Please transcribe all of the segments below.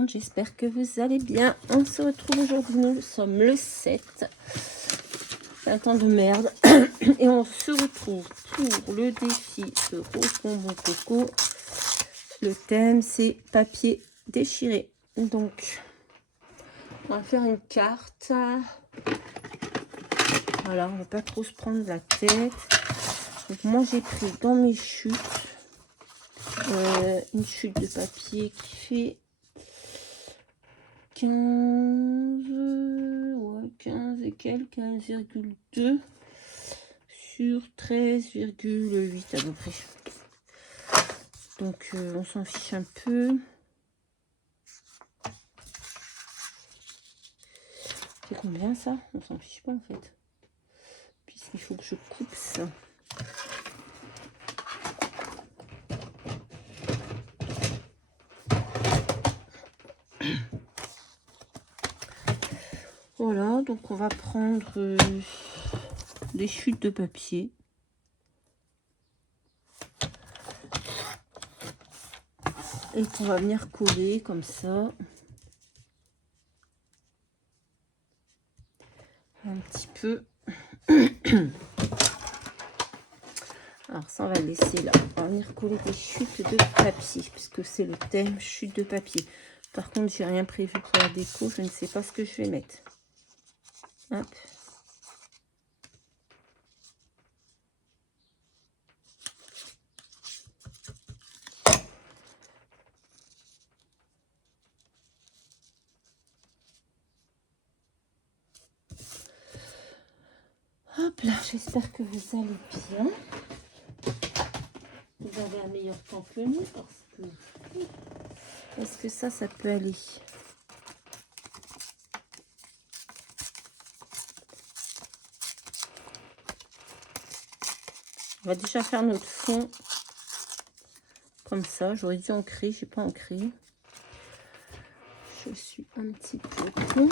monde, j'espère que vous allez bien. On se retrouve aujourd'hui, nous sommes le 7. C'est un temps de merde. Et on se retrouve pour le défi de Rose Bonbon Coco. Le thème, c'est papier déchiré. Donc, on va faire une carte. Voilà, on va pas trop se prendre la tête. Donc, moi, j'ai pris dans mes chutes une chute de papier qui fait 15, ouais, 15 et quelques, 15,2 sur 13,8 à peu près. Donc on s'en fiche un peu. C'est combien ça? On s'en fiche pas en fait. Puisqu'il faut que je coupe ça. Voilà, donc on va prendre des chutes de papier. Et qu'on va venir coller comme ça. Un petit peu. Alors ça, on va le laisser là. On va venir coller des chutes de papier, puisque c'est le thème chute de papier. Par contre, j'ai rien prévu pour la déco. Je ne sais pas ce que je vais mettre. Hop. Hop là, j'espère que vous allez bien. Vous avez un meilleur temps que nous parce que... Est-ce que ça peut aller? On va déjà faire notre fond comme ça. J'aurais dû ancrer, j'ai pas ancré. Je suis un petit peu con.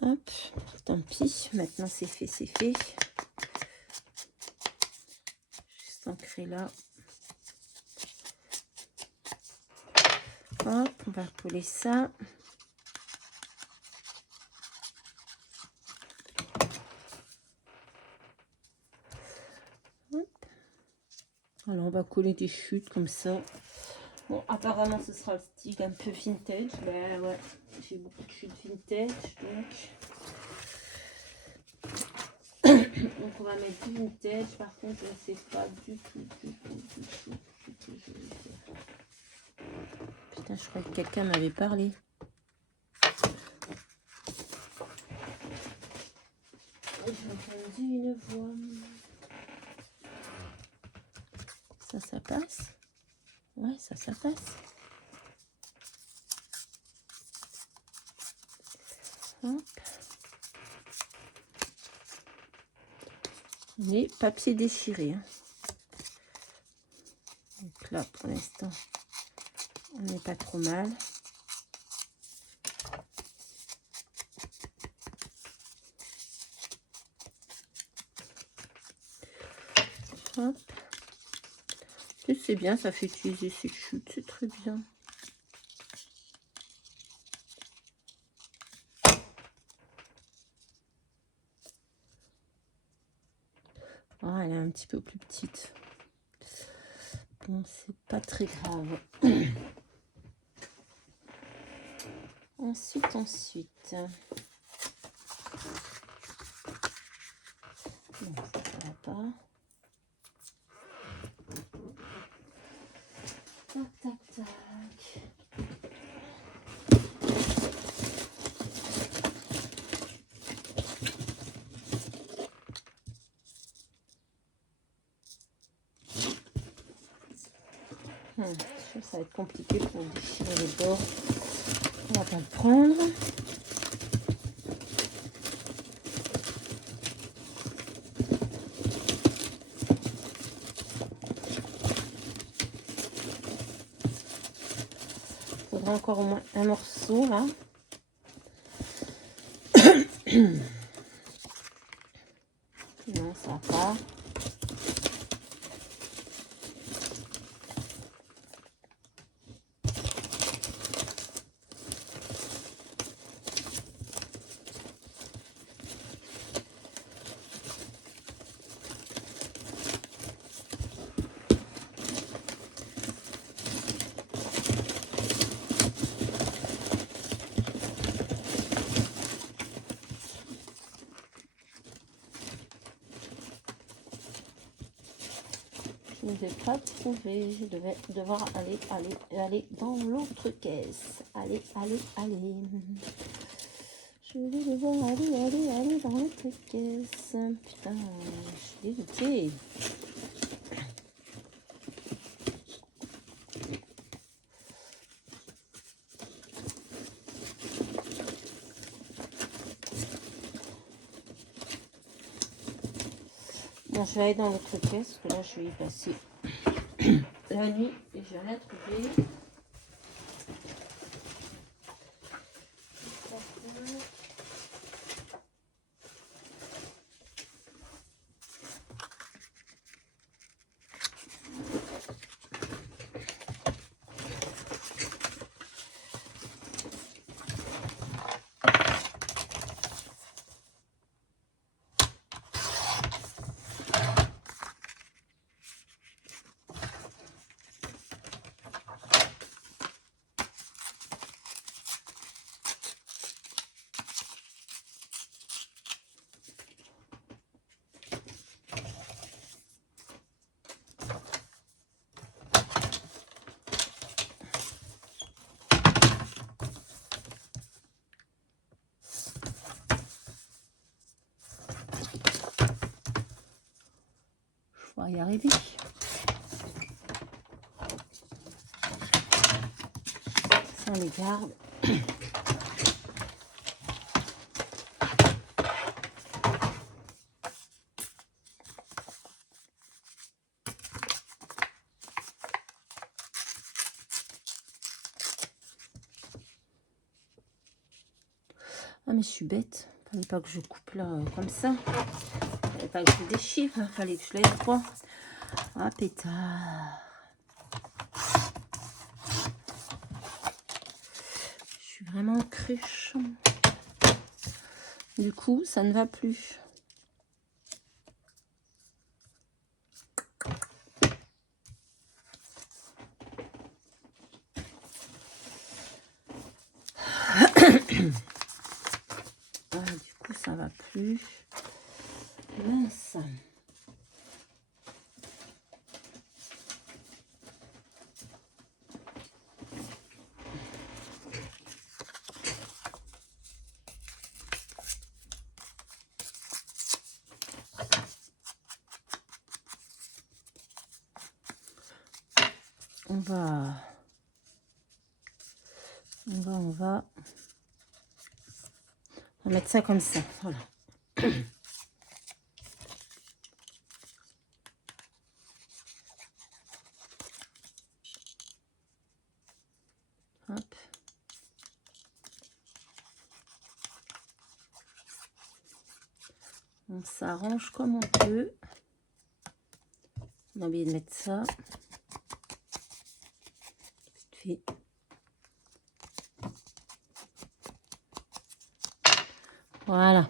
Hop, tant pis. Maintenant c'est fait, c'est fait. Juste ancrer là. Hop, on va coller ça. Hop. Alors on va coller des chutes comme ça. Bon, apparemment ce sera le style un peu vintage. Ben ouais, j'ai beaucoup de chutes vintage, donc on va mettre du vintage. Par contre, je ne sais pas du tout ce que je vais faire. Putain, je croyais que quelqu'un m'avait parlé. J'ai entendu une voix. Ça passe? Ouais, ça passe. Hop. Les papiers déchirés. Hein. Donc là, pour l'instant, on n'est pas trop mal. Hop. C'est bien, ça fait utiliser ces chutes, c'est très bien. Oh, elle est un petit peu plus petite. Bon, c'est pas très grave. Ensuite. Bon, ça va pas. Tac, tac, tac. Ça va être compliqué pour déchirer les bords. On va pas le prendre. Il faudra encore au moins un morceau là. Non, ça va pas. Je ne vais pas trouver. Je devais devoir aller dans l'autre caisse. Allez. Je vais devoir aller dans l'autre caisse. Putain, je suis dégoûtée. Bon, je vais aller dans l'autre caisse, parce que là, je vais y passer la nuit et je vais la trouver. On va y arriver. Ça, on les garde. Ah, mais je suis bête. Fallait pas que je coupe là comme ça. Fallait pas que je déchire. Fallait que je lève droit. Ah, pétard. Je suis vraiment en cruche. Du coup, ça ne va plus. Ah, du coup, ça va plus. Mince. On va mettre ça comme ça. Voilà. Hop. On s'arrange comme on peut. On a oublié de mettre ça. Puis voilà.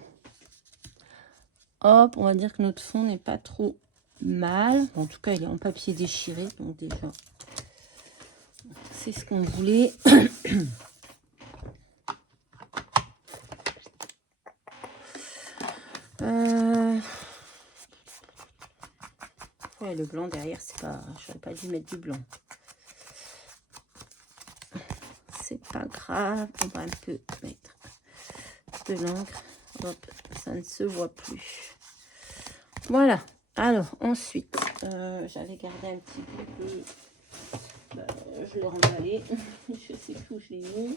Hop, on va dire que notre fond n'est pas trop mal. En tout cas, il est en papier déchiré. Donc déjà, c'est ce qu'on voulait. Ouais, le blanc derrière, c'est pas... J'aurais pas dû mettre du blanc. C'est pas grave. On va un peu mettre de l'encre. Hop, ça ne se voit plus. Voilà. Alors, ensuite, j'avais gardé un petit peu de... je l'ai remballé. Je sais plus où je l'ai mis.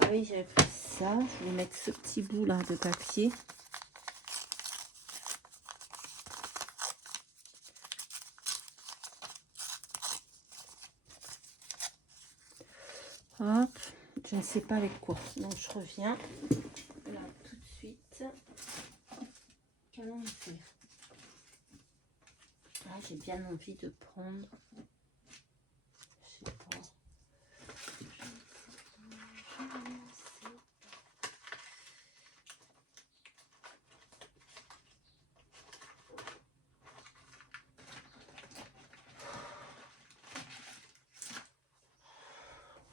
Ah oui, j'avais pris ça. Je vais mettre ce petit bout là de papier. Hop, je ne sais pas avec quoi. Donc je reviens là tout de suite. Qu'allons-nous faire? Ah, j'ai bien envie de prendre. Je sais pas.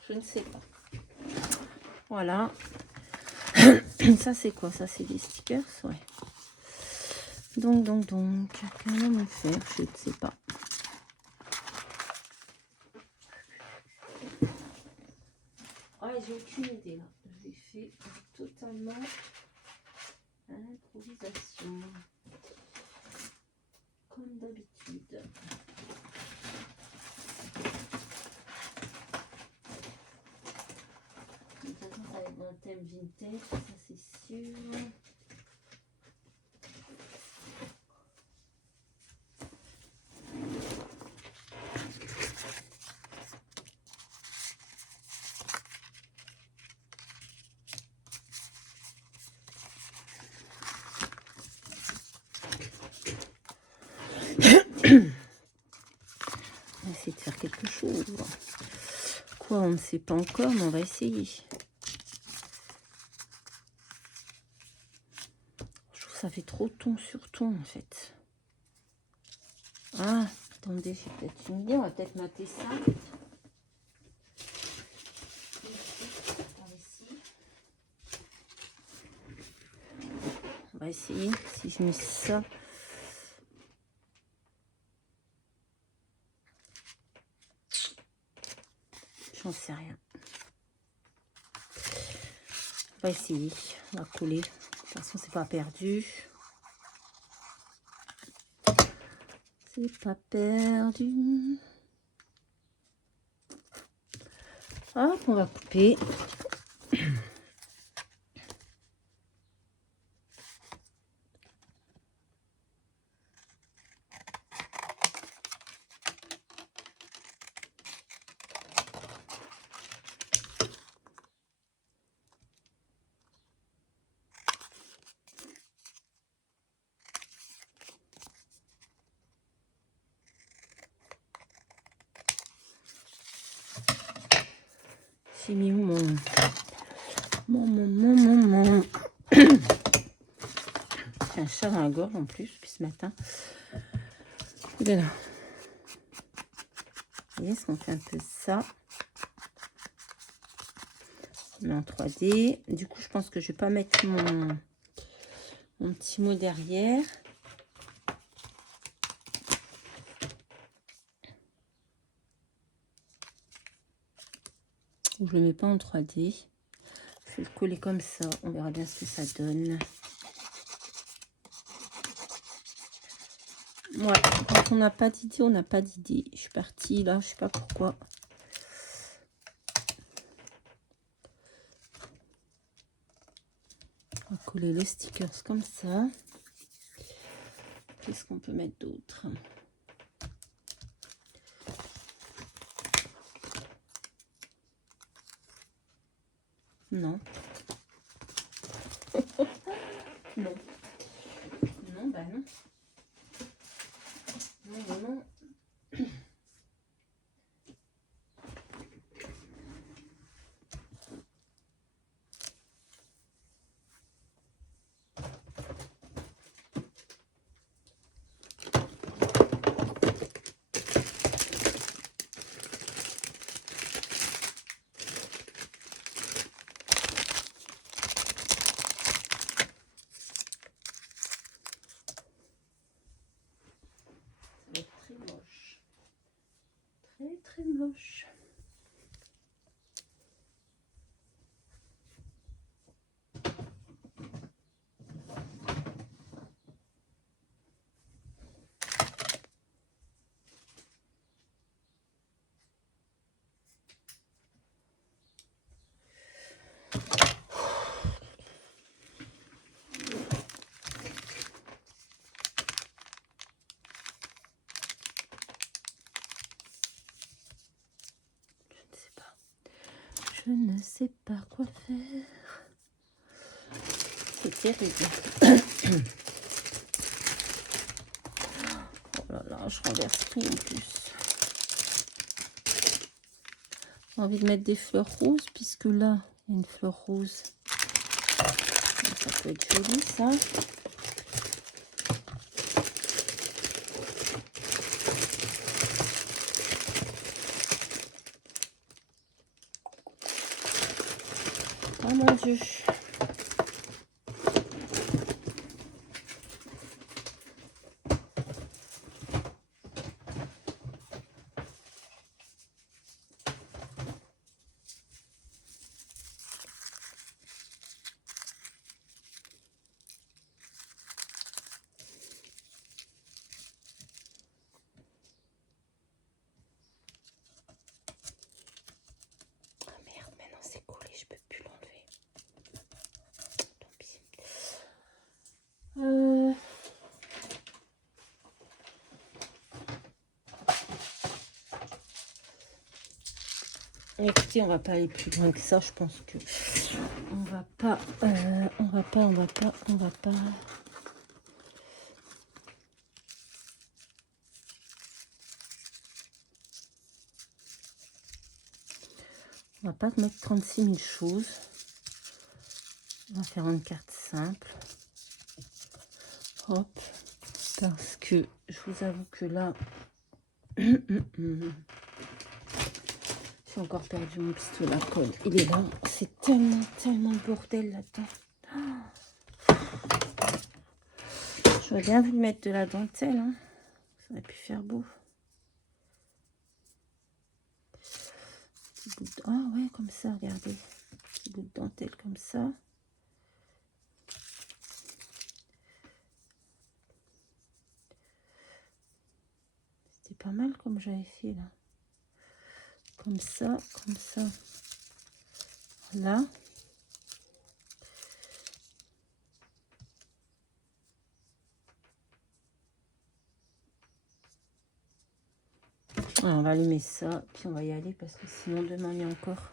Je ne sais pas. Voilà. Ça, c'est quoi? Ça, c'est des stickers? Ouais. Donc, comment me faire? Je ne sais pas. Ouais, j'ai aucune idée là. J'ai fait totalement à l'improvisation. Comme d'habitude. De toute façon, ça va être dans le thème vintage, ça c'est sûr. On va essayer de faire quelque chose. Quoi, on ne sait pas encore, mais on va essayer. Je trouve que ça fait trop ton sur ton en fait. Ah, attendez, j'ai peut-être une idée. On va peut-être mater ça. On va essayer si je mets ça. J'en sais rien. On va essayer. On va coller. De toute façon, c'est pas perdu. C'est pas perdu. Hop, on va couper. J'ai mis où mon. J'ai un chat dans la gorge en plus depuis ce matin. Il est là. Vous voyez, est-ce qu'on fait un peu ça? On met en 3D. Du coup, je pense que je vais pas mettre mon petit mot derrière. Je le mets pas en 3D. Je vais le coller comme ça. On verra bien ce que ça donne. Ouais, quand on n'a pas d'idée, on n'a pas d'idée. Je suis partie là, je sais pas pourquoi. On va coller le sticker comme ça. Qu'est-ce qu'on peut mettre d'autre? Non. Non. Non, bah non. Non. Très moche. Très moche. Je ne sais pas quoi faire. C'est terrible. Oh là là, je renverse tout en plus. J'ai envie de mettre des fleurs roses, puisque là, il y a une fleur rose. Donc, ça peut être joli, ça. Oh mon Dieu. Écoutez, on va pas aller plus loin que ça. Je pense que on va pas. On va pas mettre 36 000 choses. On va faire une carte simple. Hop. Parce que je vous avoue que là, j'ai encore perdu mon pistolet à colle. Il est là. C'est tellement le bordel là-dedans. J'aurais bien voulu mettre de la dentelle. Hein. Ça aurait pu faire beau. Ah ouais, comme ça, regardez. Petit bout de dentelle comme ça. C'était pas mal comme j'avais fait là. Comme ça, comme ça. Là. Alors, on va allumer ça, puis on va y aller parce que sinon demain il y a encore.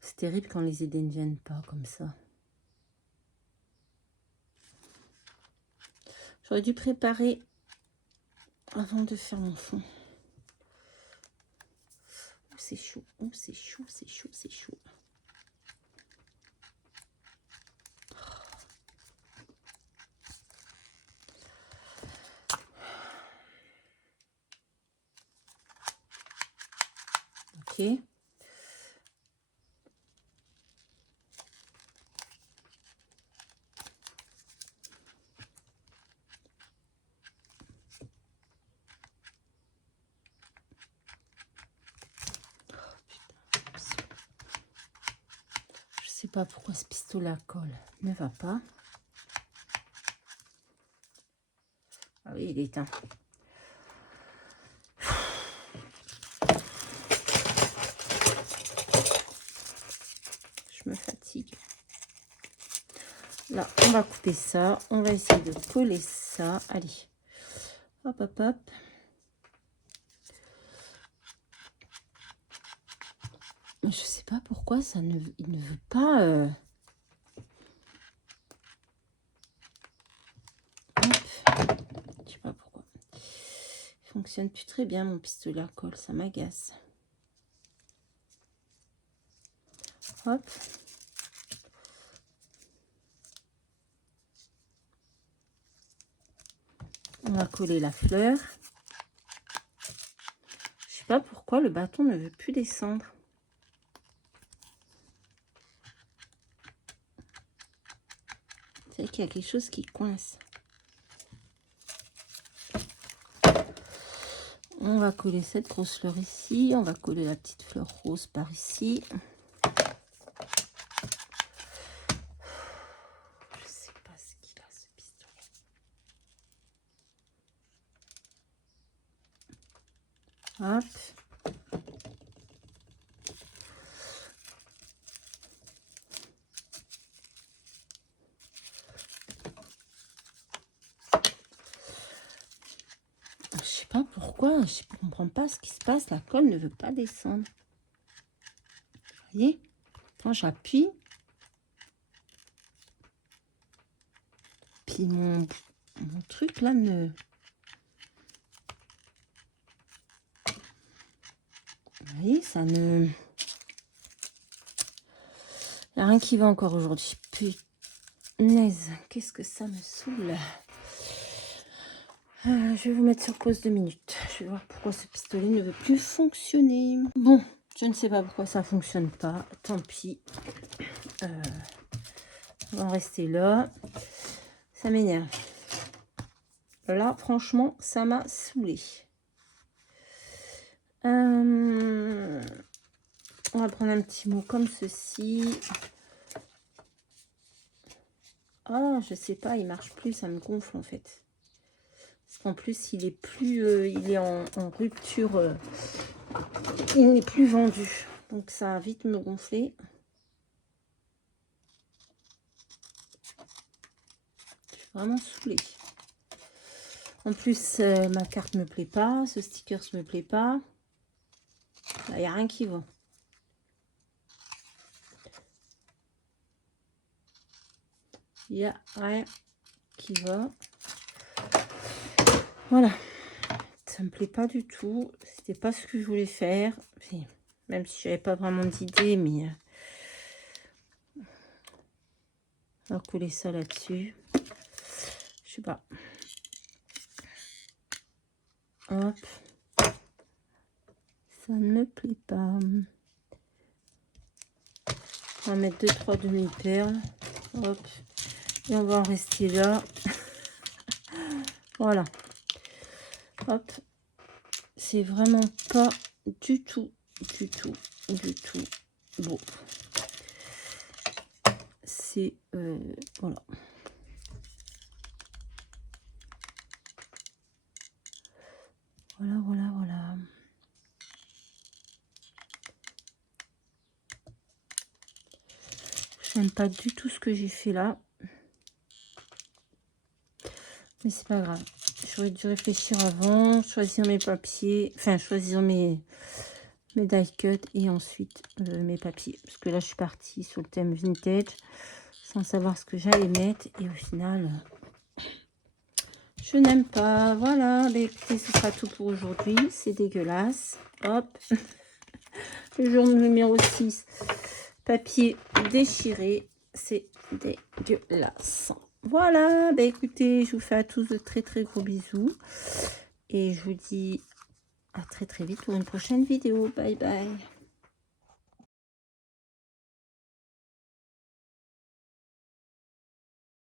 C'est terrible quand les idées ne viennent pas comme ça. J'aurais dû préparer avant de faire mon fond. Oh, c'est chaud, oh, c'est chaud, c'est chaud, c'est chaud. Ok. Je sais pas pourquoi ce pistolet à colle ne va pas. Ah oui, il est éteint. Je me fatigue. Là, on va couper ça. On va essayer de coller ça. Allez. Hop, hop, hop. Je sais pas pourquoi ça il ne veut pas. Hop. Je sais pas pourquoi. Il fonctionne plus très bien mon pistolet à colle. Ça m'agace. Hop. On va coller la fleur. Je sais pas pourquoi le bâton ne veut plus descendre. C'est vrai qu'il y a quelque chose qui coince. On va coller cette grosse fleur ici. On va coller la petite fleur rose par ici. Je sais pas ce qu'il a ce pistolet. Hop. Je sais pas pourquoi, je comprends pas ce qui se passe. La colle ne veut pas descendre. Vous voyez? Quand j'appuie, puis mon truc là ne... Vous voyez, ça ne... Il n'y a rien qui va encore aujourd'hui. Punaise, qu'est-ce que ça me saoule. Je vais vous mettre sur pause 2 minutes. Je vais voir pourquoi ce pistolet ne veut plus fonctionner. Bon, je ne sais pas pourquoi ça ne fonctionne pas. Tant pis. On va en rester là. Ça m'énerve. Là, franchement, ça m'a saoulé. On va prendre un petit mot comme ceci. Ah, je sais pas, il marche plus, ça me gonfle en fait. Parce qu'en plus, il est plus, il est en rupture. Il n'est plus vendu. Donc ça va vite me gonfler. Vraiment saoulée. En plus, ma carte me plaît pas. Ce sticker me plaît pas. Il n'y a rien qui va. Il n'y a rien qui va. Voilà. Ça me plaît pas du tout. C'était pas ce que je voulais faire. Puis, même si j'avais pas vraiment d'idée, mais on va coller ça là-dessus. Je sais pas. Hop. Ça ne me plaît pas. On va mettre 2-3 demi-perles. Hop. Et on va en rester là. Voilà. Hop. C'est vraiment pas du tout beau. C'est voilà. Voilà. J'aime pas du tout ce que j'ai fait là. Mais c'est pas grave. J'aurais dû réfléchir avant, choisir mes papiers, enfin choisir mes die cut et ensuite mes papiers. Parce que là, je suis partie sur le thème vintage sans savoir ce que j'allais mettre. Et au final, je n'aime pas. Voilà, mais écoutez, ce sera tout pour aujourd'hui. C'est dégueulasse. Hop. Le jour numéro 6. Papier déchiré. C'est dégueulasse. Voilà, bah écoutez, je vous fais à tous de très gros bisous. Et je vous dis à très vite pour une prochaine vidéo. Bye bye.